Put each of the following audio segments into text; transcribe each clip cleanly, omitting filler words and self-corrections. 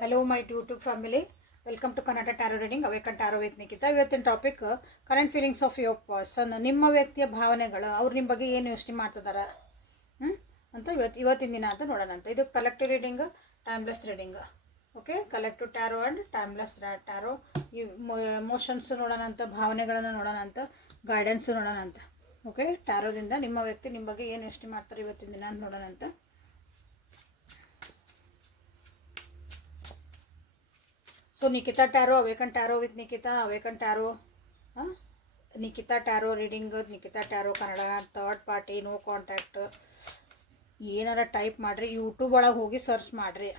Hello, my YouTube family. Welcome to Kannada Tarot Reading. Awaken Tarot with Nikita. ಇವತ್ತಿನ topic current feelings of your person. ನಿಮ್ಮ ವ್ಯಕ್ತಿಯ ಭಾವನೆಗಳು, ಅವ್ರು ನಿಮ್ಮ ಬಗ್ಗೆ ಏನು ಯೋಚನೆ ಮಾಡ್ತಿದ್ದಾರೆ ಅಂತ ಇವತ್ತಿನ ದಿನ ಅಂತ ನೋಡೋಣ ಅಂತ. ಇದು collective reading, timeless reading. Okay, collective tarot and timeless tarot. ಈ ಎಮೋಷನ್ಸ್ ನೋಡೋಣ ಅಂತ, ಭಾವನೆಗಳನ್ನು ನೋಡೋಣ ಅಂತ, ಗೈಡೆನ್ಸ್ ನೋಡೋಣ ಅಂತ. ಓಕೆ, ಟ್ಯಾರೋದಿಂದ ನಿಮ್ಮ ವ್ಯಕ್ತಿ ನಿಮ್ಮ ಬಗ್ಗೆ ಏನು ಯೋಚನೆ ಮಾಡ್ತಾರೆ ಇವತ್ತಿನ ದಿನ ಅಂತ ನೋಡೋಣ ಅಂತ. So Nikita Tarot, Awaken Tarot with Nikita, Awaken Tarot, Nikita Tarot reading, Nikita Tarot Kannada, third party, no contact. ಏನಾರ ಟೈಪ್ ಮಾಡಿರಿ, ಯೂಟ್ಯೂಬ್ ಒಳಗೆ ಹೋಗಿ ಸರ್ಚ್ ಮಾಡಿರಿ.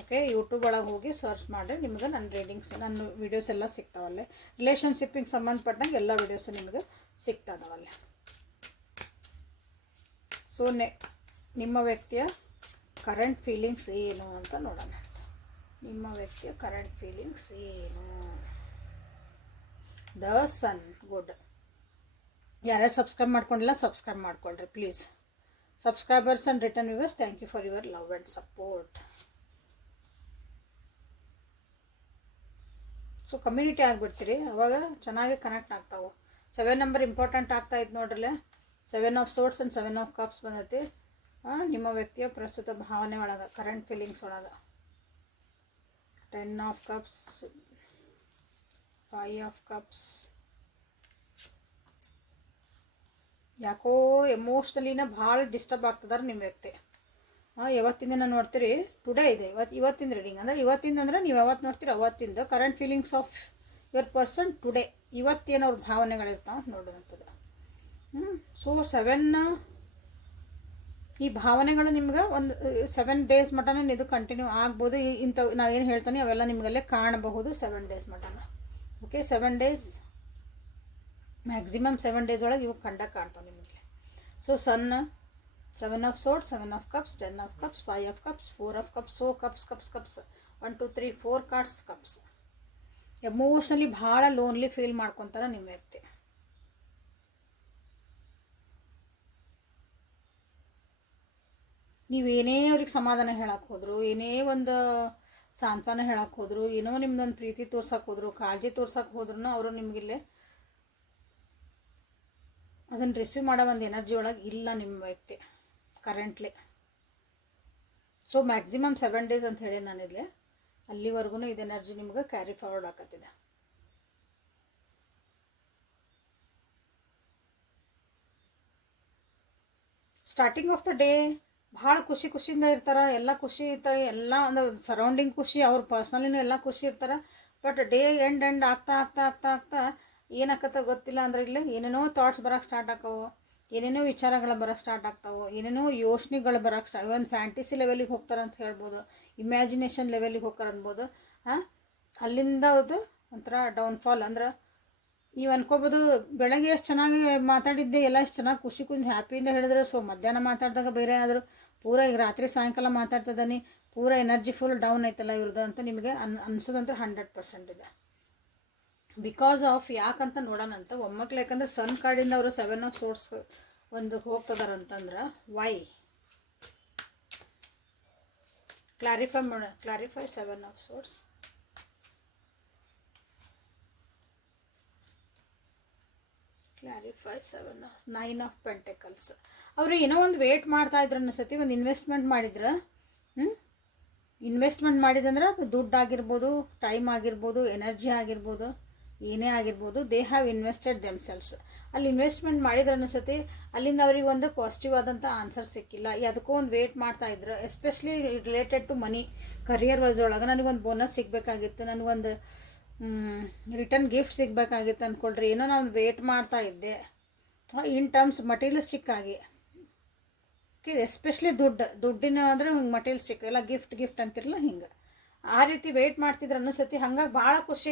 ಓಕೆ, ಯೂಟ್ಯೂಬ್ ಒಳಗೆ ಹೋಗಿ ಸರ್ಚ್ ಮಾಡಿರಿ, ನಿಮ್ಗೆ ನನ್ನ ರೀಡಿಂಗ್ಸ್, ನನ್ನ ವೀಡಿಯೋಸ್ ಎಲ್ಲ ಸಿಗ್ತಾವಲ್ಲೇ. ರಿಲೇಷನ್ಶಿಪ್ಪಿಗೆ ಸಂಬಂಧಪಟ್ಟಂಗೆ ಎಲ್ಲ ವೀಡಿಯೋಸು ನಿಮಗೆ ಸಿಗ್ತದವಲ್ಲೇ. ಸೊ ನಿಮ್ಮ ವ್ಯಕ್ತಿಯ ಕರೆಂಟ್ ಫೀಲಿಂಗ್ಸ್ ಏನು ಅಂತ ನೋಡೋಣ. ನಿಮ್ಮ ವ್ಯಕ್ತಿಯ ಕರೆಂಟ್ ಫೀಲಿಂಗ್ಸ್ ಏನು? The sun. ಗುಡ್. ಯಾರ್ಯಾರು ಸಬ್ಸ್ಕ್ರೈಬ್ ಮಾಡ್ಕೊಂಡಿಲ್ಲ, ಸಬ್ಸ್ಕ್ರೈಬ್ ಮಾಡ್ಕೊಳ್ರಿ please. Subscribers and return viewers, thank you for your love and support. So community ಆಗಿಬಿಡ್ತೀರಿ, ಅವಾಗ ಚೆನ್ನಾಗಿ ಕನೆಕ್ಟ್ ಆಗ್ತಾವೆ. 7 ನಂಬರ್ ಇಂಪಾರ್ಟೆಂಟ್ ಆಗ್ತಾ ಇತ್ತು ನೋಡ್ರಲ್ಲೇ. 7 of swords and 7 of cups ಬಂದೈತಿ. ನಿಮ್ಮ ವ್ಯಕ್ತಿಯ ಪ್ರಸ್ತುತ ಭಾವನೆ ಒಳಗೆ, ಕರೆಂಟ್ ಫೀಲಿಂಗ್ಸ್ ಒಳಗೆ. 10 of cups, 5 of cups. ಯಾಕೋ ಎಮೋಷ್ನಲಿನ ಭಾಳ ಡಿಸ್ಟರ್ಬ್ ಆಗ್ತದಾರೆ ನಿಮ್ಮ ವ್ಯಕ್ತಿ. ಯಾವತ್ತಿಂದ ನಾನು ನೋಡ್ತೀರಿ, ಟುಡೇ ಇದೆ, ಇವತ್ತಿಂದ ರೀಡಿಂಗ್ ಅಂದರೆ ಇವತ್ತಿಂದ ಅಂದರೆ ನೀವು ಯಾವತ್ತು ನೋಡ್ತೀರಿ ಅವತ್ತಿಂದ current feelings of your person today. ಇವತ್ತೇನು ಅವ್ರ ಭಾವನೆಗಳಿರ್ತಾವೆ ನೋಡುವಂಥದ್ದು. ಸೊ 7 ಈ ಭಾವನೆಗಳು ನಿಮ್ಗೆ ಒಂದು 7 ಡೇಸ್ ಮಟನೂ ಇದು ಕಂಟಿನ್ಯೂ ಆಗ್ಬೋದು. ಇಂಥವು ನಾವೇನು ಹೇಳ್ತಾನೆ ಅವೆಲ್ಲ ನಿಮಗಲ್ಲೇ ಕಾಣಬಹುದು 7 ಡೇಸ್ ಮಟನ. ಓಕೆ, 7 ಡೇಸ್ ಮ್ಯಾಕ್ಸಿಮಮ್ 7 ಡೇಸ್ ಒಳಗೆ ಇವು ಕಾಣ್ತಾವೆ ನಿಮಗೆ. So sun, 7 of swords, 7 of cups, 10 of cups, 5 of cups, 4 of cups. So cups 1 2 3 4 cards cups. Emotionally ಭಾಳ ಲೋನ್ಲಿ ಫೀಲ್ ಮಾಡ್ಕೊತಾರೆ ನಿಮ್ಮ ವ್ಯಕ್ತಿ. ನೀವೇನೇ ಅವ್ರಿಗೆ ಸಮಾಧಾನ ಹೇಳಕ್ಕೆ ಹೋದ್ರು, ಏನೇ ಒಂದು ಸಾಂತ್ವನ ಹೇಳಕ್ಕೆ ಹೋದ್ರು, ಏನೋ ನಿಮ್ದೊಂದು ಪ್ರೀತಿ ತೋರ್ಸಕ್ಕೆ ಹೋದ್ರು, ಕಾಳಜಿ ತೋರ್ಸಕ್ಕೆ ಹೋದ್ರೂ ಅವರು ನಿಮಗಿಲ್ಲೇ ಅದನ್ನು ರಿಸೀವ್ ಮಾಡೋ ಒಂದು ಎನರ್ಜಿ ಒಳಗೆ ಇಲ್ಲ ನಿಮ್ಮ ವ್ಯಕ್ತಿ ಕರೆಂಟ್ಲಿ. ಸೊ ಮ್ಯಾಕ್ಸಿಮಮ್ 7 ಡೇಸ್ ಅಂತ ಹೇಳಿ ನಾನಿಲ್ಲಿ, ಅಲ್ಲಿವರೆಗೂ ಇದು ಎನರ್ಜಿ ನಿಮ್ಗೆ ಕ್ಯಾರಿ ಫಾರ್ವರ್ಡ್ ಆಗತ್ತಿದೆ. ಸ್ಟಾರ್ಟಿಂಗ್ ಆಫ್ ದ ಡೇ ಭಾಳ ಖುಷಿಯಿಂದ ಇರ್ತಾರೆ, ಎಲ್ಲ ಖುಷಿ ಇರ್ತಾರೆ, ಎಲ್ಲ ಒಂದು ಸರೌಂಡಿಂಗ್ ಖುಷಿ, ಅವ್ರ ಪರ್ಸ್ನಲಿನೂ ಎಲ್ಲ ಖುಷಿ ಇರ್ತಾರೆ. ಬಟ್ ಡೇ ಎಂಡ್ ಆಗ್ತಾ ಏನಾಕತ್ತ ಗೊತ್ತಿಲ್ಲ ಅಂದ್ರೆ ಇಲ್ಲಿ ಏನೇನೋ ಥಾಟ್ಸ್ ಬರೋಕ್ಕೆ ಸ್ಟಾರ್ಟ್ ಆಕವು, ಏನೇನೋ ವಿಚಾರಗಳು ಬರೋಕ್ಕೆ ಸ್ಟಾರ್ಟ್ ಆಗ್ತಾವೆ, ಏನೇನೋ ಯೋಚನೆಗಳು ಬರೋಕ್ಕೆ ಒಂದು ಫ್ಯಾಂಟಿಸಿ ಲೆವೆಲಿಗೆ ಹೋಗ್ತಾರೆ ಅಂತ ಹೇಳ್ಬೋದು, ಇಮ್ಯಾಜಿನೇಷನ್ ಲೆವೆಲಿಗೆ ಹೋಗ್ತಾರೆ ಅನ್ಬೋದು. ಅಲ್ಲಿಂದ ಅದು ಒಂಥರ ಡೌನ್ಫಾಲ್. ಅಂದ್ರೆ ನೀವು ಅನ್ಕೋಬೋದು ಬೆಳಗ್ಗೆ ಎಷ್ಟು ಚೆನ್ನಾಗಿ ಮಾತಾಡಿದ್ದೆ, ಎಲ್ಲ ಎಷ್ಟು ಚೆನ್ನಾಗಿ ಖುಷಿ ಹ್ಯಾಪಿಯಿಂದ ಹೇಳಿದ್ರೆ, ಸೊ ಮಧ್ಯಾಹ್ನ ಮಾತಾಡಿದಾಗ ಬೇರೆ ಆದರೂ ಪೂರ ಈಗ ರಾತ್ರಿ ಸಾಯಂಕಾಲ ಮಾತಾಡ್ತದಾನೆ, ಪೂರ ಎನರ್ಜಿ ಫುಲ್ ಡೌನ್ ಐತಲ್ಲ ಇವ್ರದ್ದು ಅಂತ ನಿಮಗೆ ಅನ್ಸೋದಂದ್ರೆ 100% ಇದೆ. ಬಿಕಾಸ್ ಆಫ್ ಯಾಕಂತ ನೋಡೋಣಂತ ಒಮ್ಮಕ್ಳು. ಯಾಕಂದ್ರೆ ಸನ್ ಕಾರ್ಡಿಂದ ಅವರು 7 ಆಫ್ ಸೋರ್ಸ್ ಒಂದು ಹೋಗ್ತದಾರಂತಂದ್ರೆ why clarify 7 of swords. Clarify 7 of 9 of pentacles. ಅವರು ಏನೋ ಒಂದು ವೇಟ್ ಮಾಡ್ತಾ ಇದ್ರು ಅನಿಸತಿ, ಒಂದು ಇನ್ವೆಸ್ಟ್ಮೆಂಟ್ ಮಾಡಿದ್ರೆ. ಇನ್ವೆಸ್ಟ್ಮೆಂಟ್ ಮಾಡಿದಂದ್ರೆ ಅದು ದುಡ್ಡು ಆಗಿರ್ಬೋದು, ಟೈಮ್ ಆಗಿರ್ಬೋದು, ಎನರ್ಜಿ ಆಗಿರ್ಬೋದು, ಏನೇ ಆಗಿರ್ಬೋದು. They have invested themselves. ಅಲ್ಲಿ ಇನ್ವೆಸ್ಟ್ಮೆಂಟ್ ಮಾಡಿದ್ರೆ ಅನಿಸತಿ, ಅಲ್ಲಿಂದ ಅವ್ರಿಗೆ ಒಂದು ಪಾಸಿಟಿವ್ ಆದಂಥ ಆನ್ಸರ್ ಸಿಕ್ಕಿಲ್ಲ. ಅದಕ್ಕೂ ಒಂದು ವೇಟ್ ಮಾಡ್ತಾ ಇದ್ರು, especially related to money, career wise ಒಳಗೆ ನನಗೊಂದು ಬೋನಸ್ ಸಿಗಬೇಕಾಗಿತ್ತು, ನನಗೊಂದು ರಿಟರ್ನ್ ಗಿಫ್ಟ್ ಸಿಗಬೇಕಾಗಿತ್ತು ಅಂದ್ಕೊಳ್ರಿ. ಏನೋ ನಾನು ವೇಟ್ ಮಾಡ್ತಾ ಇದ್ದೆ ಇನ್ ಟರ್ಮ್ಸ್ ಮಟೀರಿಯಲಿಸ್ಟಿಕ್ ಆಗಿ. ಓಕೆ, ಎಸ್ಪೆಷಲಿ ದುಡ್ಡಿನ ಅಂದರೆ ಹಿಂಗೆ ಮಟೀರಿಯಲಿಸ್ಟಿಕ್ ಎಲ್ಲ ಗಿಫ್ಟ್ ಅಂತಿರಲ್ಲ, ಹಿಂಗೆ ಆ ರೀತಿ ವೆಯ್ಟ್ ಮಾಡ್ತಿದ್ರು ಅನ್ನಿಸತಿ. ಹಂಗಾಗಿ ಭಾಳ ಖುಷಿ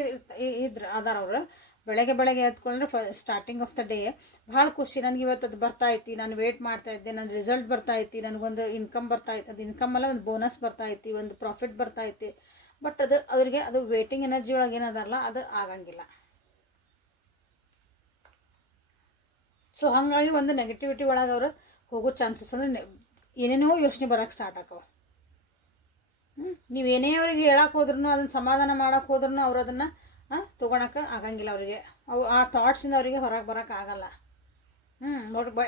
ಅದಾರ ಅವರು. ಬೆಳಗ್ಗೆ ಎದ್ಕೊಂಡ್ರೆ ಸ್ಟಾರ್ಟಿಂಗ್ ಆಫ್ ದ ಡೇ ಭಾಳ ಖುಷಿ, ನನಗೆ ಇವತ್ತು ಅದು ಬರ್ತಾಯಿತ್ತು, ನಾನು ವೇಟ್ ಮಾಡ್ತಾಯಿದ್ದೆ, ನನ್ನ ರಿಸಲ್ಟ್ ಬರ್ತಾಯಿತ್ತು, ನನಗೊಂದು ಇನ್ಕಮ್ ಬರ್ತಾಯಿತ್ತು, ಅದು ಇನ್ಕಮ್ ಅಲ್ಲ ಒಂದು ಬೋನಸ್ ಬರ್ತಾಯಿತ್ತು, ಒಂದು ಪ್ರಾಫಿಟ್ ಬರ್ತಾಯಿತ್ತು. ಬಟ್ ಅದು ಅವರಿಗೆ ಅದು ವೇಟಿಂಗ್ ಎನರ್ಜಿ ಒಳಗೆ ಏನದಲ್ಲ, ಅದು ಆಗಂಗಿಲ್ಲ. ಸೊ ಹಾಗಾಗಿ ಒಂದು ನೆಗೆಟಿವಿಟಿ ಒಳಗೆ ಅವರು ಹೋಗೋ ಚಾನ್ಸಸ್ ಅಂದರೆ ಏನೇನೋ ಯೋಚನೆ ಬರೋಕ್ಕೆ ಸ್ಟಾರ್ಟ್ ಆಕವ. ನೀವೇನೇ ಅವ್ರಿಗೆ ಹೇಳಕ್ಕೆ ಹೋದ್ರೂ ಅದನ್ನು ಸಮಾಧಾನ ಮಾಡೋಕ್ಕೆ ಹೋದ್ರೂ ಅವ್ರು ಅದನ್ನು ತೊಗೊಳಕ್ಕೆ ಆಗಂಗಿಲ್ಲ ಅವರಿಗೆ. ಅವು ಆ ಥಾಟ್ಸಿಂದ ಅವರಿಗೆ ಹೊರಗೆ ಬರೋಕ್ಕೆ ಆಗಲ್ಲ.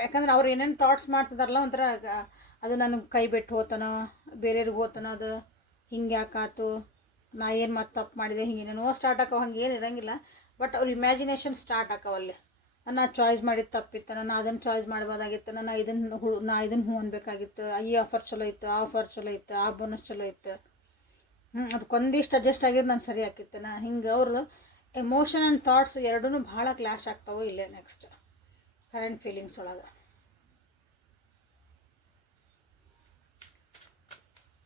ಯಾಕಂದ್ರೆ ಅವ್ರು ಏನೇನು ಥಾಟ್ಸ್ ಮಾಡ್ತಿದಾರಲ್ಲ ಒಂಥರ ಅದು ನನಗೆ ಕೈ ಬಿಟ್ಟು ಹೋತನೋ, ಬೇರೆಯವ್ರಿಗೆ ಹೋತನೋ, ಅದು ಹಿಂಗೆ ಯಾಕಾತು, ನಾ ಏನು ಮತ್ತೆ ತಪ್ಪು ಮಾಡಿದೆ, ಹಿಂಗೇನೇನೋ ಸ್ಟಾರ್ಟ್ ಆಕವ. ಹಂಗೆ ಏನು ಇರೋಂಗಿಲ್ಲ, ಬಟ್ ಅವ್ರ ಇಮ್ಯಾಜಿನೇಷನ್ ಸ್ಟಾರ್ಟ್ ಆಕವಲ್ಲಿ. ನಾ ಚಾಯ್ಸ್ ಮಾಡಿದ್ದು ತಪ್ಪಿತ್ತು, ನಾನು ಅದನ್ನು ಚಾಯ್ಸ್ ಮಾಡ್ಬೋದಾಗಿತ್ತು, ನಾ ಇದನ್ನು ಹ್ಞೂ ಅನ್ಬೇಕಾಗಿತ್ತು, ಈ ಆಫರ್ ಚಲೋ ಇತ್ತು, ಆ ಆಫರ್ ಚಲೋ ಇತ್ತು, ಆ ಬೋನಸ್ ಚಲೋ ಇತ್ತು, ಅದಕ್ಕೊಂದಿಷ್ಟು ಅಡ್ಜಸ್ಟ್ ಆಗಿದ್ದು ನಾನು ಸರಿ ಆಕಿತ್ತು. ಹಿಂಗೆ ಅವ್ರದ್ದು ಎಮೋಷನ್ ಆ್ಯಂಡ್ ಥಾಟ್ಸ್ ಎರಡೂ ಭಾಳ ಕ್ಲಾಶ್ ಆಗ್ತಾವೆ ಇಲ್ಲೇ ನೆಕ್ಸ್ಟ್ ಕರೆಂಟ್ ಫೀಲಿಂಗ್ಸ್ ಒಳಗೆ.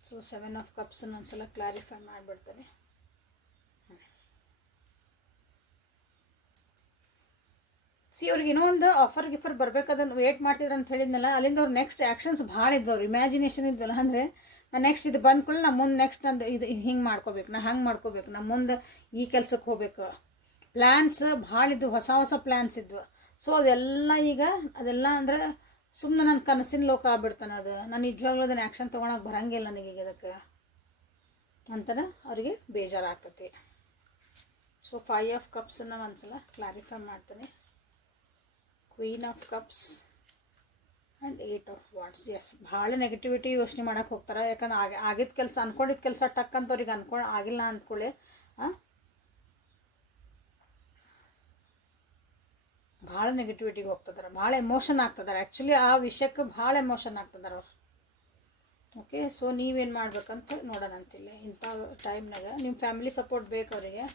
ಸೊ 7 ಆಫ್ ಕಪ್ಸನ್ನು ಒಂದ್ಸಲ ಕ್ಲಾರಿಫೈ ಮಾಡಿಬಿಡ್ತೀನಿ. ಅವ್ರಿಗೆ ಇನ್ನೂ ಒಂದು ಆಫರ್ ಗಿಫರ್ ಬರ್ಬೇಕದನ್ನು ವೇಟ್ ಮಾಡ್ತಿದ್ರು ಅಂತ ಹೇಳಿದ್ನಲ್ಲ, ಅಲ್ಲಿಂದ ಅವ್ರು ನೆಕ್ಸ್ಟ್ ಆ್ಯಕ್ಷನ್ಸ್ ಭಾಳ ಇದ್ವು, ಅವ್ರು ಇಮ್ಯಾಜಿನೇಷನ್ ಇದ್ವಲ್ಲ. ಅಂದರೆ ನಾನು ನೆಕ್ಸ್ಟ್ ಇದು ಬಂದ್ಕೊಳ್ಳಿ, ನಾ ಮುಂದೆ ನೆಕ್ಸ್ಟ್ ನಂದು ಇದು ಹಿಂಗೆ ಮಾಡ್ಕೋಬೇಕು, ನಾ ಹಂಗೆ ಮಾಡ್ಕೋಬೇಕು, ನಾ ಮುಂದೆ ಈ ಕೆಲಸಕ್ಕೆ ಹೋಗ್ಬೇಕು. ಪ್ಲ್ಯಾನ್ಸ್ ಭಾಳ ಇದ್ವು, ಹೊಸ ಹೊಸ ಪ್ಲ್ಯಾನ್ಸ್ ಇದ್ವು. ಸೊ ಅದೆಲ್ಲ ಅಂದರೆ ಸುಮ್ಮನೆ ನನ್ನ ಕನಸಿನ ಲೋಕ ಆಗ್ಬಿಡ್ತಾನೆ. ಅದು ನಾನು ನಿಜವಾಗ್ಲೂ ಅದನ್ನು ಆ್ಯಕ್ಷನ್ ತೊಗೊಳಕ್ಕೆ ಬರೋಂಗಿಲ್ಲ ನನಗೆ ಅದಕ್ಕೆ ಅಂತಲೇ ಅವರಿಗೆ ಬೇಜಾರಾಗ್ತೈತಿ. ಸೊ 5 ಆಫ್ ಕಪ್ಸನ್ನು ಒಂದ್ಸಲ ಕ್ಲಾರಿಫೈ ಮಾಡ್ತೀನಿ. Queen of cups and 8 of wands. Yes, ಭಾಳ ನೆಗೆಟಿವಿಟಿ ಯೋಚನೆ ಮಾಡೋಕ್ಕೆ ಹೋಗ್ತಾರೆ. ಯಾಕಂದ್ರೆ ಆಗಿದ್ದ ಕೆಲಸ, ಅಂದ್ಕೊಂಡಿದ್ದ ಕೆಲಸ ಟಕ್ ಅಂತ ಅವ್ರಿಗೆ ಆಗಿಲ್ಲ ಅಂದ್ಕೊಳ್ಳಿ ಭಾಳ ನೆಗೆಟಿವಿಟಿಗೆ ಹೋಗ್ತಿದ್ದಾರೆ, ಭಾಳ ಎಮೋಷನ್ ಆಗ್ತಿದ್ದಾರೆ. ಆ್ಯಕ್ಚುಲಿ ಆ ವಿಷಯಕ್ಕೆ ಭಾಳ ಎಮೋಷನ್ ಆಗ್ತಿದ್ದಾರೆ ಅವ್ರು. ಓಕೆ, ಸೊ ನೀವೇನು ಮಾಡ್ಬೇಕಂತ ನೋಡೋಣ ಅಂತಿಲ್ಲ. ಇಂಥ ಟೈಮ್ನಾಗ ನಿಮ್ಮ ಫ್ಯಾಮಿಲಿ ಸಪೋರ್ಟ್ ಬೇಕು ಅವರಿಗೆ.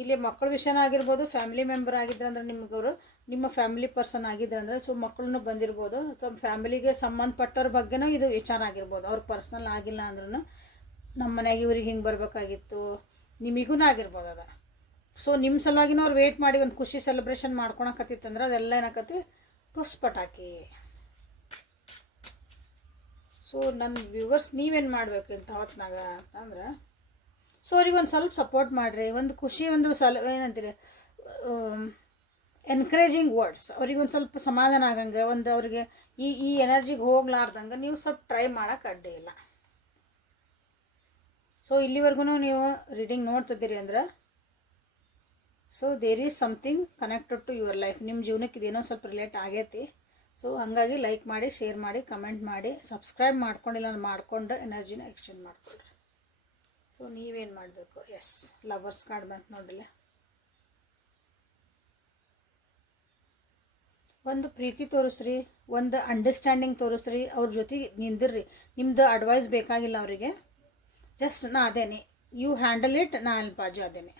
ಇಲ್ಲಿ ಮಕ್ಕಳ ವಿಷಯನ ಆಗಿರ್ಬೋದು, ಫ್ಯಾಮಿಲಿ ಮೆಂಬರ್ ಆಗಿದ್ರೆ ಅಂದರೆ ನಿಮ್ಗವರು ನಿಮ್ಮ ಫ್ಯಾಮಿಲಿ ಪರ್ಸನ್ ಆಗಿದ್ರೆ ಅಂದರೆ ಸೊ ಮಕ್ಕಳನ್ನು ಬಂದಿರ್ಬೋದು, ಅಥವಾ ಫ್ಯಾಮಿಲಿಗೆ ಸಂಬಂಧಪಟ್ಟವ್ರ ಬಗ್ಗೆನೂ ಇದು ವಿಚಾರ ಆಗಿರ್ಬೋದು. ಅವ್ರ ಪರ್ಸನಲ್ ಆಗಿಲ್ಲ ಅಂದ್ರೂ ನಮ್ಮ ಮನೆಗೆ ಇವ್ರಿಗೆ ಹಿಂಗೆ ಬರಬೇಕಾಗಿತ್ತು, ನಿಮಗೂ ಆಗಿರ್ಬೋದು ಅದು. ಸೊ ನಿಮ್ಮ ಸಲುವಾಗಿನೂ ಅವ್ರು ವೆಯ್ಟ್ ಮಾಡಿ ಒಂದು ಖುಷಿ ಸೆಲೆಬ್ರೇಷನ್ ಮಾಡ್ಕೊಳಕತ್ತಿತ್ತಂದ್ರೆ ಅದೆಲ್ಲ ಏನಾಕತಿ ಟುಸ್ ಪಟಾಕಿ. ಸೊ ನನ್ನ ವ್ಯೂವರ್ಸ್ ನೀವೇನು ಮಾಡಬೇಕು ಇಂಥ ಹೊತ್ನಾಗ ಅಂತಂದ್ರೆ, ಸೊ ಅವ್ರಿಗೆ ಒಂದು ಸ್ವಲ್ಪ ಸಪೋರ್ಟ್ ಮಾಡಿರಿ. ಒಂದು ಖುಷಿ, ಒಂದು ಏನಂತೀರಿ, ಎನ್ಕರೇಜಿಂಗ್ ವರ್ಡ್ಸ್, ಅವ್ರಿಗೆ ಒಂದು ಸ್ವಲ್ಪ ಸಮಾಧಾನ ಆಗಂಗೆ, ಒಂದು ಅವ್ರಿಗೆ ಈ ಎನರ್ಜಿಗೆ ಹೋಗ್ಲಾರ್ದಂಗೆ ನೀವು ಸ್ವಲ್ಪ ಟ್ರೈ ಮಾಡೋಕೆ ಅಡ್ಡಿ ಇಲ್ಲ. ಸೊ ಇಲ್ಲಿವರೆಗೂ ನೀವು ರೀಡಿಂಗ್ ನೋಡ್ತಿದ್ದೀರಿ ಅಂದ್ರೆ so there is something connected to your life. ನಿಮ್ಮ ಜೀವನಕ್ಕೆ ಇದೇನೋ ಸ್ವಲ್ಪ ರಿಲೇಟ್ ಆಗೈತಿ. ಸೊ ಹಾಗಾಗಿ ಲೈಕ್ ಮಾಡಿ, ಶೇರ್ ಮಾಡಿ, ಕಮೆಂಟ್ ಮಾಡಿ, ಸಬ್ಸ್ಕ್ರೈಬ್ ಮಾಡ್ಕೊಂಡಿಲ್ಲ ಮಾಡ್ಕೊಂಡು ಎನರ್ಜಿನ ಎಕ್ಸ್ಚೇಂಜ್ ಮಾಡಿಕೊಡ್ರಿ. ಸೊ ನೀವೇನು ಮಾಡಬೇಕು? ಎಸ್, ಲವರ್ಸ್ ಕಾರ್ಡ್ ಬಂತು ನೋಡಿಲ್ಲ. ಒಂದು ಪ್ರೀತಿ ತೋರಿಸ್ರಿ, ಒಂದು ಅಂಡರ್ಸ್ಟ್ಯಾಂಡಿಂಗ್ ತೋರಿಸ್ರಿ, ಅವ್ರ ಜೊತೆಗೆ ನಿಂದಿರ್ರಿ. ನಿಮ್ಮದು ಅಡ್ವೈಸ್ ಬೇಕಾಗಿಲ್ಲ ಅವರಿಗೆ. ಜಸ್ಟ್ ನಾ ಅದೇನೆ, ಯು ಹ್ಯಾಂಡಲ್ ಇಟ್, ನಾ ಅಲ್ಲಿ ಬಾಜು ಅದೇನೆ.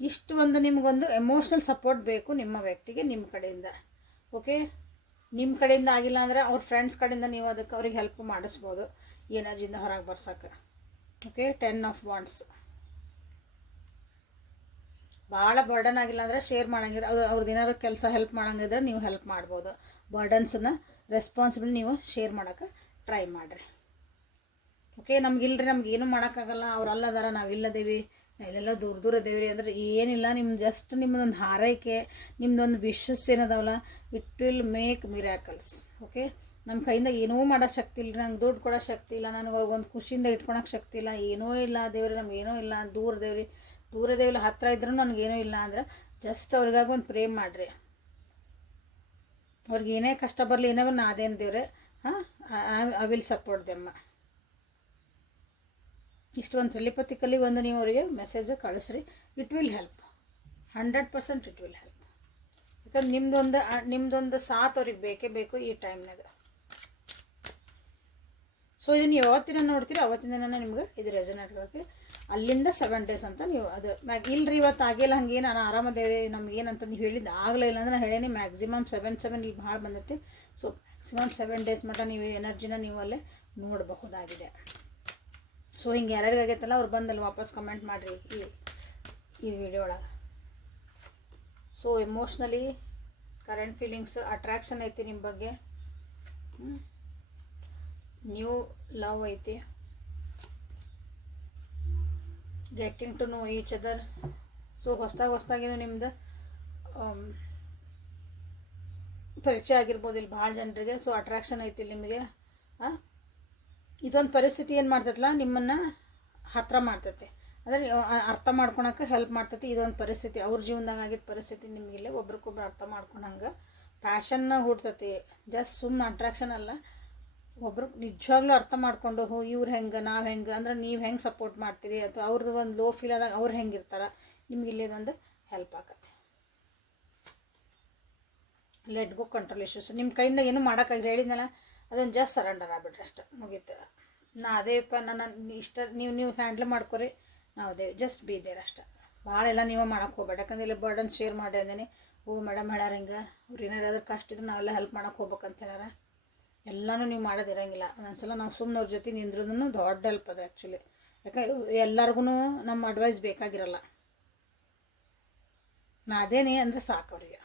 ಇಷ್ಟು ಒಂದು ನಿಮಗೊಂದು ಎಮೋಷ್ನಲ್ ಸಪೋರ್ಟ್ ಬೇಕು ನಿಮ್ಮ ವ್ಯಕ್ತಿಗೆ ನಿಮ್ಮ ಕಡೆಯಿಂದ. ಓಕೆ, ನಿಮ್ಮ ಕಡೆಯಿಂದ ಆಗಿಲ್ಲ ಅಂದರೆ ಅವ್ರ ಫ್ರೆಂಡ್ಸ್ ಕಡೆಯಿಂದ ನೀವು ಅದಕ್ಕೆ ಅವ್ರಿಗೆ ಹೆಲ್ಪ್ ಮಾಡಿಸ್ಬೋದು ಈ ಎನರ್ಜಿಯಿಂದ ಹೊರಗೆ ಬರ್ಸೋಕ್ಕೆ. Okay, 10 of wands. ಭಾಳ ಬರ್ಡನ್ ಆಗಿಲ್ಲ ಅಂದರೆ ಶೇರ್ ಮಾಡಂಗಿದ್ರೆ, ಅವ್ರದ್ದು ಏನಾದ್ರು ಕೆಲಸ ಹೆಲ್ಪ್ ಮಾಡಂಗಿದ್ರೆ ನೀವು ಹೆಲ್ಪ್ ಮಾಡ್ಬೋದು. ಬರ್ಡನ್ಸನ್ನ ರೆಸ್ಪಾನ್ಸಿಬಿಲಿಟಿ ನೀವು ಶೇರ್ ಮಾಡೋಕ್ಕೆ ಟ್ರೈ ಮಾಡಿರಿ. ಓಕೆ, ನಮಗಿಲ್ರಿ, ನಮ್ಗೇನು ಮಾಡೋಕ್ಕಾಗಲ್ಲ, ಅವ್ರು ಅಲ್ಲದಾರ, ನಾವು ಇಲ್ಲದೇವಿ, ಇಲ್ಲೆಲ್ಲ ದೂರ ದೂರ ಅದೇವ್ರಿ ಅಂದ್ರೆ ಏನಿಲ್ಲ. ನಿಮ್ಮ ಜಸ್ಟ್ ನಿಮ್ಮದೊಂದು ಹಾರೈಕೆ, ನಿಮ್ಮದೊಂದು ವಿಶಸ್ ಏನದಾವಲ್ಲ, it will make miracles. Okay, ನಮ್ಮ ಕೈಯಿಂದ ಏನೂ ಮಾಡೋ ಶಕ್ತಿ ಇಲ್ಲ, ನಂಗೆ ದುಡ್ಡು ಕೊಡೋ ಶಕ್ತಿ ಇಲ್ಲ, ನನಗೆ ಅವ್ರಿಗೊಂದು ಖುಷಿಯಿಂದ ಇಟ್ಕೊಳಕ್ಕೆ ಶಕ್ತಿ ಇಲ್ಲ, ಏನೂ ಇಲ್ಲ ದೇವ್ರಿ, ನಮಗೇನೂ ಇಲ್ಲ, ದೂರ ದೇವ್ರಿ ಹತ್ತಿರ ಇದ್ರೂ ನನಗೇನೂ ಇಲ್ಲ ಅಂದ್ರೆ ಜಸ್ಟ್ ಅವ್ರಿಗಾಗಿ ಒಂದು ಪ್ರೇಮ್ ಮಾಡಿರಿ. ಅವ್ರಿಗೆ ಏನೇ ಕಷ್ಟ ಬರಲಿ, ಏನೋ ನಾ ಅದೇನು ದೇವ್ರೆ, ಐ ವಿಲ್ ಸಪೋರ್ಟ್ ದೆಮ್ಮ. ಇಷ್ಟೊಂದು ಟೆಲಿಪತಿಕಲಿ ಒಂದು ನೀವು ಅವರಿಗೆ ಮೆಸೇಜ್ ಕಳಿಸ್ರಿ. It will help, 100% it will help. ಯಾಕಂದ್ರೆ ನಿಮ್ಮದೊಂದು ಸಾಥ್ ಅವ್ರಿಗೆ ಬೇಕೇ ಬೇಕು ಈ ಟೈಮ್ನಾಗ. ಸೊ ಇದನ್ನು ಯಾವತ್ತಿನ ನೋಡ್ತೀರಿ ಅವತ್ತಿನ ನಿಮ್ಗೆ ಇದು ರೆಸನೇಟ್ ಆಗುತ್ತೆ. ಅಲ್ಲಿಂದ 7 ಡೇಸ್ ಅಂತ ನೀವು ಅದು ಇಲ್ರಿ ಇವತ್ತು ಆಗಿಲ್ಲ, ಹಂಗೆ ನಾನು ಆರಾಮದೇವ್ರಿ, ನಮ್ಗೇನಂತ ನೀವು ಹೇಳಿದ್ದು ಆಗಲೇ ಇಲ್ಲ ಅಂದ್ರೆ ನಾನು ಹೇಳೀನಿ, ಮ್ಯಾಕ್ಸಿಮಮ್ 7 ಇಲ್ಲಿ ಭಾಳ ಬಂದೈತಿ. ಸೊ ಮ್ಯಾಕ್ಸಿಮಮ್ 7 ಡೇಸ್ ಮಟ್ಟ ನೀವು ಎನರ್ಜಿನ ನೀವು ಅಲ್ಲೇ ನೋಡಬಹುದಾಗಿದೆ. ಸೊ ಹಿಂಗೆ ಯಾರ್ಯಾರಿಗಾಗೈತಲ್ಲ ಅವ್ರು ಬಂದಲ್ಲಿ ವಾಪಸ್ ಕಮೆಂಟ್ ಮಾಡಿರಿ ಈ ವಿಡಿಯೋ ಒಳಗೆ. So emotionally current feelings, attraction ಐತಿ ನಿಮ್ಮ ಬಗ್ಗೆ, ನ್ಯೂ ಲವ್ ಐತಿ, getting to know each other. So ಹೊಸ್ದಾಗಿನೂ ನಿಮ್ದು ಪರಿಚಯ ಆಗಿರ್ಬೋದು ಇಲ್ಲಿ ಭಾಳ ಜನರಿಗೆ. ಸೊ ಅಟ್ರಾಕ್ಷನ್ ಐತಿ ನಿಮಗೆ. ಇದೊಂದು ಪರಿಸ್ಥಿತಿ ಏನು ಮಾಡ್ತೈತಲ್ಲ ನಿಮ್ಮನ್ನು ಹತ್ತಿರ ಮಾಡ್ತೈತೆ, ಅಂದರೆ ಅರ್ಥ ಮಾಡ್ಕೊಳಕ್ಕೆ ಹೆಲ್ಪ್ ಮಾಡ್ತೈತಿ. ಇದೊಂದು ಪರಿಸ್ಥಿತಿ ಅವ್ರ ಜೀವನದಾಗ ಆಗಿದ್ದ ಪರಿಸ್ಥಿತಿ ನಿಮಗಿಲ್ಲ, ಒಬ್ರಿಗೊಬ್ರು ಅರ್ಥ ಮಾಡ್ಕೊಂಡಂಗೆ ಪ್ಯಾಷನ್ನ ಹುಡ್ತೈತಿ. ಜಸ್ಟ್ ಸುಮ್ಮನೆ ಅಟ್ರಾಕ್ಷನ್ ಅಲ್ಲ, ಒಬ್ರು ನಿಜವಾಗ್ಲೂ ಅರ್ಥ ಮಾಡ್ಕೊಂಡು ಇವ್ರು ಹೆಂಗೆ ನಾವು ಹೆಂಗೆ ಅಂದ್ರೆ ನೀವು ಹೆಂಗೆ ಸಪೋರ್ಟ್ ಮಾಡ್ತೀರಿ ಅಥವಾ ಅವ್ರದ್ದು ಒಂದು ಲೋ ಫೀಲ್ ಆದಾಗ ಅವ್ರು ಹೆಂಗಿರ್ತಾರೆ ನಿಮ್ಗೆ ಇಲ್ಲಿದೊಂದು ಹೆಲ್ಪ್ ಆಗತ್ತೆ. Let go control issues. ನಿಮ್ಮ ಕೈಯಿಂದ ಏನೂ ಮಾಡೋಕ್ಕಾಗಿ ಹೇಳಿದ್ನಲ್ಲ, ಅದನ್ನು ಜಸ್ಟ್ ಸರೆಂಡರ್ ಆಗ್ಬಿಟ್ರೆ ಅಷ್ಟೆ, ಮುಗೀತು. ನಾ ಅದೇಪ್ಪ ನನ್ನ ಇಷ್ಟ ನೀವು ಹ್ಯಾಂಡ್ಲ್ ಮಾಡ್ಕೊರಿ, ನಾವು ಅದೇ ಜಸ್ಟ್ ಬಿ ದೇರ್ ಅಷ್ಟೆ. ಭಾಳ ಎಲ್ಲ ನೀವು ಮಾಡೋಕ್ಕೆ ಹೋಗ್ಬೇಡ, ಯಾಕಂದ್ರೆ ಇಲ್ಲಿ ಬರ್ಡನ್ ಶೇರ್ ಮಾಡಿ ಅಂದೇನೆ ಮೇಡಮ್ ಹೇಳ್ಯಾರ ಹಿಂಗೆ ಅವ್ರು ಏನಾರು ಕಷ್ಟ ಇದ್ರೆ ನಾವೆಲ್ಲ ಹೆಲ್ಪ್ ಮಾಡೋಕ್ಕೆ ಹೋಗ್ಬೇಕಂತ ಹೇಳ್ಯಾರ. ಎಲ್ಲನೂ ನೀವು ಮಾಡೋದಿರಂಗಿಲ್ಲ. ಒಂದೊಂದ್ಸಲ ನಾವು ಸುಮ್ಮನೆ ಅವ್ರ ಜೊತೆ ನಿಂದ್ರೂ ದೊಡ್ಡ ಹೆಲ್ಪ್ ಅದು ಆ್ಯಕ್ಚುಲಿ. ಯಾಕಂದ್ರೆ ಎಲ್ಲರಿಗೂ ನಮ್ಮ ಅಡ್ವೈಸ್ ಬೇಕಾಗಿರಲ್ಲ. ನಾ ಅದೇನೇ ಅಂದರೆ ಸಾಕು ಅವರಿಗೆ,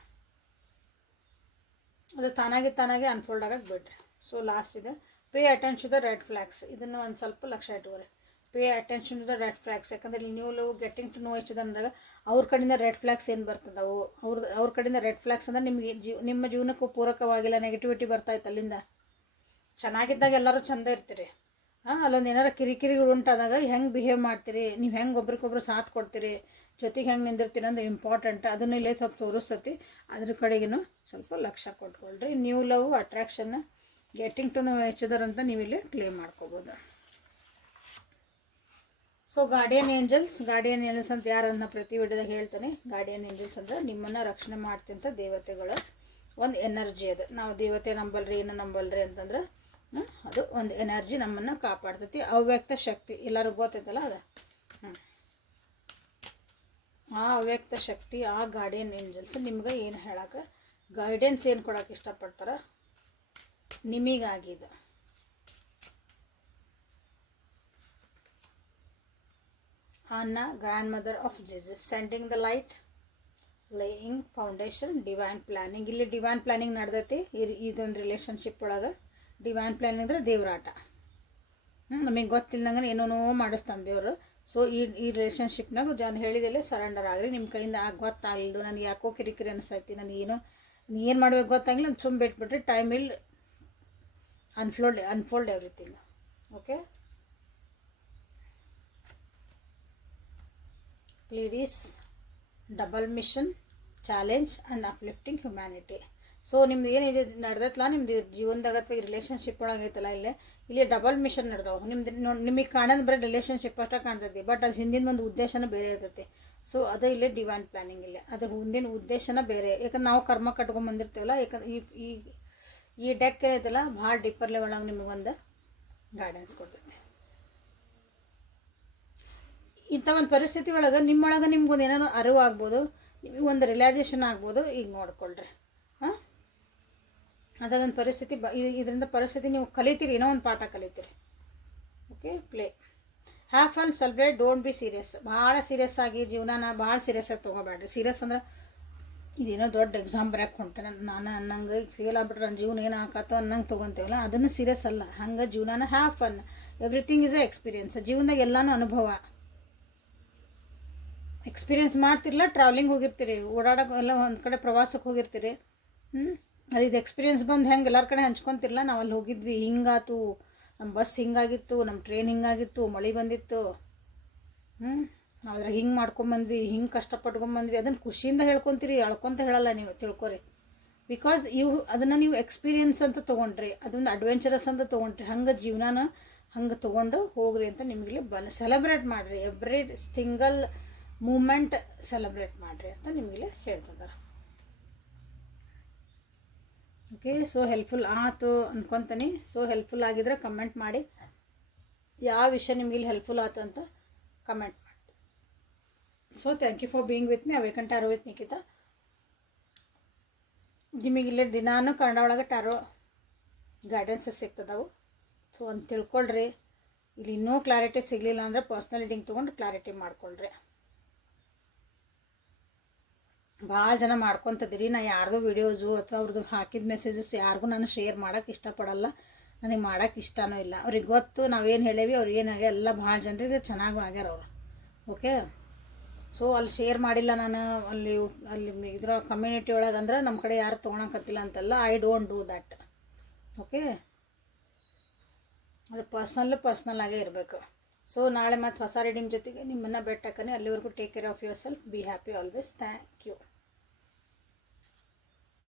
ಅದು ತಾನಾಗಿ ಅನ್ಫೋಲ್ಡ್ ಆಗಕ್ಕೆ ಬಿಡ್ರಿ. ಸೊ ಲಾಸ್ಟ್ ಇದೆ pay attention to the red flags. ಇದನ್ನು ಒಂದು ಸ್ವಲ್ಪ ಲಕ್ಷ ಇಟ್ಕೋರಿ. Pay attention to the red flags. ಯಾಕಂದರೆ ಇಲ್ಲಿ ನೀವು ಗೆಟ್ಟಿಂಗ್ ಟು ನೋ ಎಷ್ಟಿದೆ ಅಂದಾಗ ಅವ್ರ ಕಡೆಯಿಂದ ರೆಡ್ ಫ್ಲ್ಯಾಗ್ಸ್ ಏನು ಬರ್ತದವು, ಅವ್ರ ಕಡೆಯಿಂದ ರೆಡ್ ಫ್ಲ್ಯಾಗ್ಸ್ ಅಂದರೆ ನಿಮಗೆ ನಿಮ್ಮ ಜೀವನಕ್ಕೂ ಪೂರಕವಾಗಿಲ್ಲ, ನೆಗೆಟಿವಿಟಿ ಬರ್ತಾಯಿತ್ತು ಅಲ್ಲಿಂದ. ಚೆನ್ನಾಗಿದ್ದಾಗ ಎಲ್ಲರೂ ಚೆಂದ ಇರ್ತೀರಿ, ಅಲ್ಲೊಂದು ಏನಾರು ಕಿರಿಕಿರಿಗಳು ಉಂಟಾದಾಗ ಹೆಂಗೆ ಬಿಹೇವ್ ಮಾಡ್ತೀರಿ, ನೀವು ಹೆಂಗೆ ಒಬ್ರಿಗೊಬ್ರು ಸಾಥ್ ಕೊಡ್ತೀರಿ, ಜೊತೆಗೆ ಹೆಂಗೆ ನಿಂದಿರ್ತೀರಿ ಅಂದ್ರೆ ಇಂಪಾರ್ಟೆಂಟ್. ಅದನ್ನು ಇಲ್ಲೇ ಸ್ವಲ್ಪ ತೋರಿಸ್ತತಿ, ಅದ್ರ ಕಡೆಗಿನೂ ಸ್ವಲ್ಪ ಲಕ್ಷ್ಯ ಕೊಟ್ಕೊಳ್ರಿ. New love attraction getting to know each ಅಂತ ನೀವು ಇಲ್ಲಿ ಕ್ಲೇಮ್ ಮಾಡ್ಕೋಬೋದು. ಸೊ ಗಾರ್ಡಿಯನ್ ಏಂಜಲ್ಸ್ ಅಂತ ಯಾರನ್ನ ಪ್ರತಿ ವಿಡಿಯೋದಾಗ ಹೇಳ್ತಾನೆ. ಗಾರ್ಡಿಯನ್ ಏಂಜಲ್ಸ್ ಅಂದ್ರೆ ನಿಮ್ಮನ್ನು ರಕ್ಷಣೆ ಮಾಡ್ತಿಂತ ದೇವತೆಗಳ ಒಂದು ಎನರ್ಜಿ. ಅದು ನಾವು ದೇವತೆ ನಂಬಲ್ರಿ ಏನು ನಂಬಲ್ರಿ ಅಂತಂದ್ರೆ ಅದು ಒಂದು ಎನರ್ಜಿ ನಮ್ಮನ್ನು ಕಾಪಾಡ್ತೈತಿ. ಅವ್ಯಕ್ತ ಶಕ್ತಿ ಎಲ್ಲರಿಗೂ ಗೊತ್ತೈತಲ್ಲ ಅದು. ಆ ಅವ್ಯಕ್ತ ಶಕ್ತಿ, ಆ ಗಾರ್ಡಿಯನ್ ಏಂಜಲ್ಸ್ ನಿಮ್ಗೆ ಏನು ಹೇಳಕ್ಕೆ ಗೈಡೆನ್ಸ್ ಏನು ಕೊಡೋಕೆ ಇಷ್ಟಪಡ್ತಾರೆ ನಿಮಗಾಗಿದೆ. Anna, grandmother of Jesus, sending the light, laying foundation, divine planning. ಇಲ್ಲಿ ಡಿವೈನ್ ಪ್ಲಾನಿಂಗ್ ನಡೆದೈತಿ ಇದೊಂದು ರಿಲೇಷನ್ಶಿಪ್ ಒಳಗೆ. ಡಿವೈನ್ ಪ್ಲಾನಿಂಗ್ ಅಂದರೆ ದೇವ್ರಾಟ. ನಮಗೆ ಗೊತ್ತಿಲ್ಲದಂಗೆ ಏನೋ ಮಾಡಿಸ್ತಾನೆ ದೇವರು. ಸೊ ಈ ರಿಲೇಷನ್ಶಿಪ್ನಾಗ ನಾನು ಹೇಳಿದೆಲ್ಲ ಸರೆಂಡರ್ ಆಗ್ರಿ. ನಿಮ್ಮ ಕೈಯಿಂದ ಗೊತ್ತಾಗಲಿದ್ದು ನನಗೆ ಯಾಕೋ ಕಿರಿಕಿರಿ ಅನಿಸ್ತೈತಿ, ನನಗೇನೋ ಏನು ಮಾಡ್ಬೇಕು ಗೊತ್ತಾಗಿಲ್ಲ, ನಾನು ಸುಮ್ಮನೆ ಬಿಟ್ಬಿಟ್ರೆ time will unfold everything. Okay, Pleiades double mission challenge and uplifting humanity. So ನಿಮ್ದು ಏನಿದೆ ನಡೆದೈತಲ್ಲ ನಿಮ್ದು ಜೀವನದಾಗ ಅಥವಾ ಈ ರಿಲೇಷನ್ಶಿಪ್ ಒಳಗೆ ಐತಲ್ಲ, ಇಲ್ಲಿ ಡಬಲ್ ಮಿಷನ್ ನಡೆದವು. ನಿಮಗೆ ಕಾಣೋದು ಬರೀ ರಿಲೇಷನ್ಶಿಪ್ ಅಷ್ಟೇ ಕಾಣ್ತೈತಿ, ಬಟ್ ಅದು ಹಿಂದಿನ ಒಂದು ಉದ್ದೇಶನ ಬೇರೆ ಇರ್ತೈತಿ. ಸೊ ಅದೇ ಇಲ್ಲೇ ಡಿವೈನ್ ಪ್ಲಾನಿಂಗ್. ಇಲ್ಲೇ ಅದ್ರ ಹಿಂದಿನ ಉದ್ದೇಶನ ಬೇರೆ. ಯಾಕಂದ್ರೆ ನಾವು ಕರ್ಮ ಕಟ್ಕೊಂಡ್ಬಂದಿರ್ತೀವಲ್ಲ, ಯಾಕಂದ್ರೆ ಈ ಡೆಕ್ ಏನೈತಲ್ಲ ಭಾಳ ಡೀಪರ್ ಲೆವೆಲಾಗ ನಿಮಗೆ ಒಂದು ಗೈಡೆನ್ಸ್ ಕೊಡ್ತೈತಿ. ಇಂಥ ಒಂದು ಪರಿಸ್ಥಿತಿ ಒಳಗೆ ನಿಮ್ಮೊಳಗೆ ನಿಮ್ಗೊಂದು ಏನಾರು ಅರಿವು ಆಗ್ಬೋದು, ನಿಮಗೆ ಒಂದು ರಿಯಲೈಸೇಷನ್ ಆಗ್ಬೋದು. ಈಗ ನೋಡ್ಕೊಳ್ರಿ, ಅದೊಂದು ಪರಿಸ್ಥಿತಿ ಇದರಿಂದ ಪರಿಸ್ಥಿತಿ ನೀವು ಕಲಿತೀರಿ, ಏನೋ ಒಂದು ಪಾಠ ಕಲಿತೀರಿ. Okay, play have fun, celebrate, don't be serious. ಭಾಳ ಸೀರಿಯಸ್ ಆಗಿ ಜೀವನನ ಭಾಳ ಸೀರಿಯಸ್ ಆಗಿ ತೊಗೋಬೇಡ್ರಿ. ಸೀರಿಯಸ್ ಅಂದ್ರೆ ಇದೇನೋ ದೊಡ್ಡ ಎಕ್ಸಾಮ್ ಬರೆಯೋಕೆ ಹೊಂಟೇನೆ ನಾನು ಅನ್ನಂಗೆ, ಫೇಲ್ ಆಗ್ಬಿಟ್ರೆ ನನ್ನ ಜೀವನ ಏನು ಹಾಕತ್ತೋ ಅನ್ನಂಗೆ ತೊಗೊತೀವಲ್ಲ, ಅದನ್ನು ಸೀರಿಯಸ್ ಅಲ್ಲ. ಹಂಗೆ ಜೀವನನ have fun, everything is A experience. ಜೀವನದಾಗ ಎಲ್ಲನೂ ಅನುಭವ. ಎಕ್ಸ್ಪೀರಿಯೆನ್ಸ್ ಮಾಡ್ತಿರಲ್ಲ, ಟ್ರಾವೆಲಿಂಗ್ ಹೋಗಿರ್ತೀರಿ, ಓಡಾಡೋಕೆ ಎಲ್ಲ ಒಂದು ಕಡೆ ಪ್ರವಾಸಕ್ಕೆ ಹೋಗಿರ್ತೀರಿ. ಅಲ್ಲಿ ಇದು ಎಕ್ಸ್ಪೀರಿಯೆನ್ಸ್ ಬಂದು ಹೆಂಗೆ ಎಲ್ಲರ ಕಡೆ ಹಂಚ್ಕೊತಿರಲ್ಲ, ನಾವು ಅಲ್ಲಿ ಹೋಗಿದ್ವಿ, ಹಿಂಗಾತು, ನಮ್ಮ ಬಸ್ ಹಿಂಗಾಗಿತ್ತು, ನಮ್ಮ ಟ್ರೈನ್ ಹಿಂಗಾಗಿತ್ತು, ಮಳೆ ಬಂದಿತ್ತು, ನಾವು ಅದ್ರಾಗ ಹಿಂಗೆ ಮಾಡ್ಕೊಂಬಂದ್ವಿ, ಹಿಂಗೆ ಕಷ್ಟಪಟ್ಕೊಂಬಂದ್ವಿ. ಅದನ್ನು ಖುಷಿಯಿಂದ ಹೇಳ್ಕೊತೀರಿ, ಅಳ್ಕೊತ ಹೇಳಲ್ಲ ನೀವು, ತಿಳ್ಕೊರಿ. ಬಿಕಾಸ್ ಅದನ್ನು ನೀವು ಎಕ್ಸ್ಪೀರಿಯೆನ್ಸ್ ಅಂತ ತೊಗೊಂಡ್ರಿ, ಅದೊಂದು ಅಡ್ವೆಂಚರಸ್ ಅಂತ ತೊಗೊಂಡ್ರಿ. ಹಂಗೆ ಜೀವನಾನ ಹಂಗೆ ತೊಗೊಂಡು ಹೋಗ್ರಿ ಅಂತ ನಿಮಗೆ ಸೆಲೆಬ್ರೇಟ್ ಮಾಡಿರಿ. ಎವ್ರಿ ಸಿಂಗಲ್ ಮೂಮೆಂಟ್ ಸೆಲೆಬ್ರೇಟ್ ಮಾಡಿರಿ ಅಂತ ನಿಮಗೆ ಹೇಳ್ತಿದ್ದಾರೆ. ಓಕೆ, ಸೊ ಹೆಲ್ಪ್ಫುಲ್ ಆಯ್ತು ಅನ್ಕೊತೀನಿ. ಸೊ ಹೆಲ್ಪ್ಫುಲ್ ಆಗಿದ್ರೆ ಕಮೆಂಟ್ ಮಾಡಿ, ಯಾವ ವಿಷಯ ನಿಮ್ಗೆ ಇಲ್ಲಿ ಹೆಲ್ಪ್ಫುಲ್ ಆಯ್ತು ಅಂತ ಕಮೆಂಟ್ ಮಾಡಿ. So thank you for being with me. Awaken tarot with Nikhita. ನಿಮಗೆ ಇಲ್ಲೇ ದಿನಾನು ಕನ್ನಡ ಒಳಗೆ ಟ್ಯಾರೋ ಗೈಡೆನ್ಸಸ್ ಸಿಗ್ತದವು. ಸೊ ಒಂದು ತಿಳ್ಕೊಳ್ರಿ. ಇಲ್ಲಿ ಇನ್ನೂ ಕ್ಲಾರಿಟಿ ಸಿಗಲಿಲ್ಲ ಅಂದರೆ ಪರ್ಸ್ನಲ್ ರೀಡಿಂಗ್ ತೊಗೊಂಡು ಕ್ಲಾರಿಟಿ ಮಾಡ್ಕೊಳ್ರಿ. ಭಾಳ ಜನ ಮಾಡ್ಕೊತಿದ್ದೀರಿ. ನಾನು ಯಾರ್ದು ವೀಡಿಯೋಸು ಅಥವಾ ಅವ್ರದ್ದು ಹಾಕಿದ ಮೆಸೇಜಸ್ ಯಾರಿಗೂ ನಾನು ಶೇರ್ ಮಾಡೋಕ್ಕೆ ಇಷ್ಟಪಡಲ್ಲ, ನನಗೆ ಮಾಡೋಕ್ಕೆ ಇಷ್ಟನೂ ಇಲ್ಲ. ಅವ್ರಿಗೆ ಗೊತ್ತು ನಾವೇನು ಹೇಳೇವಿ, ಅವ್ರಿಗೆ ಏನಾಗ್ಯ ಎಲ್ಲ ಭಾಳ ಜನರಿಗೆ ಚೆನ್ನಾಗೂ ಆಗ್ಯಾರ ಅವರು. ಓಕೆ, ಸೊ ಅಲ್ಲಿ ಶೇರ್ ಮಾಡಿಲ್ಲ ನಾನು, ಅಲ್ಲಿ ಇದರ ಕಮ್ಯುನಿಟಿ ಒಳಗೆ ಅಂದ್ರೆ ನಮ್ಮ ಕಡೆ ಯಾರು ತೊಗೊಳಕತ್ತಿಲ್ಲ ಅಂತಲ್ಲ, I don't do that. Okay, ಅದು ಪರ್ಸ್ನಲ್ ಆಗೇ ಇರಬೇಕು. ಸೊ ನಾಳೆ ಮತ್ತು ಹೊಸ ರೀಡಿಂಗ್ ಜೊತೆಗೆ ನಿಮ್ಮನ್ನು ಬೆಟ್ಟಕ್ಕನೆ. ಅಲ್ಲಿವರೆಗೂ take care of yourself. Be happy always. Thank you.